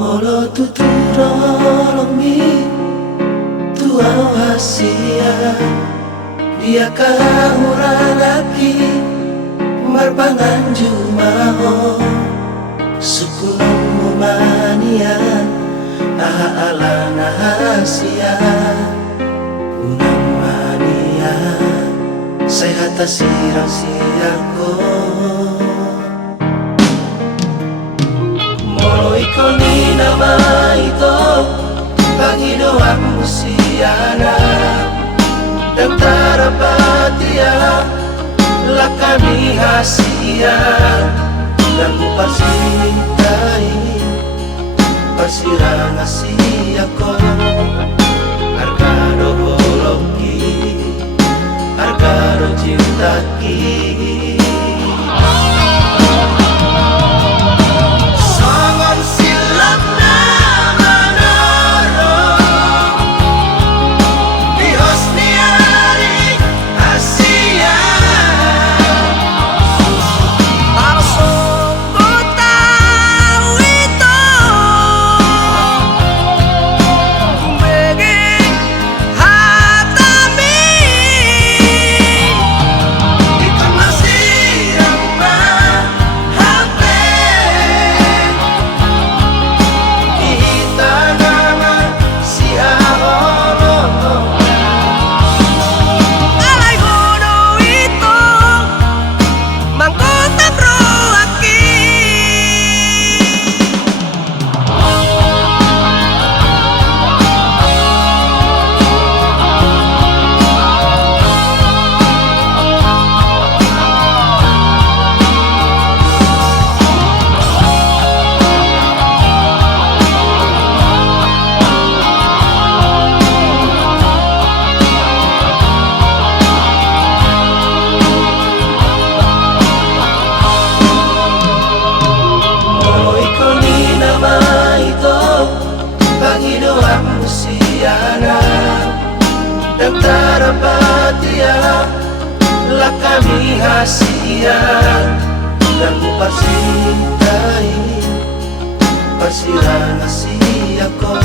Molo tuturolomi tu awasia dia kahura lagi marbangan jumaho sukunong mumanian aha ala nahasia unang mania saya hata sirang siako molo ikoni nama itu Panginoon musiana dan tarapatia lah kami hasia dan kupasitai pasirang asia ko harga dohologi harga dojintaki dan tarapatia lah kami hasia dan kupasitai pasirang asia ko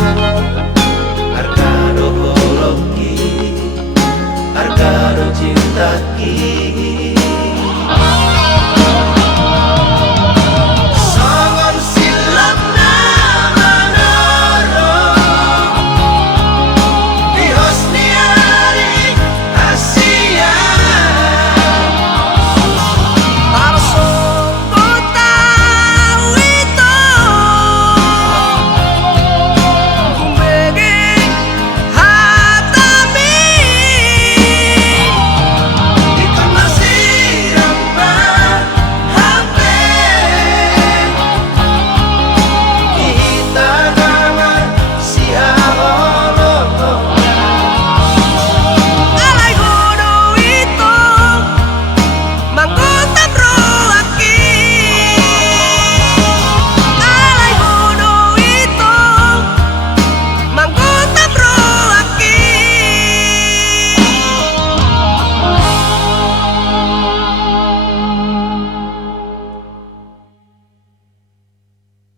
harga dohologi harga dojintaki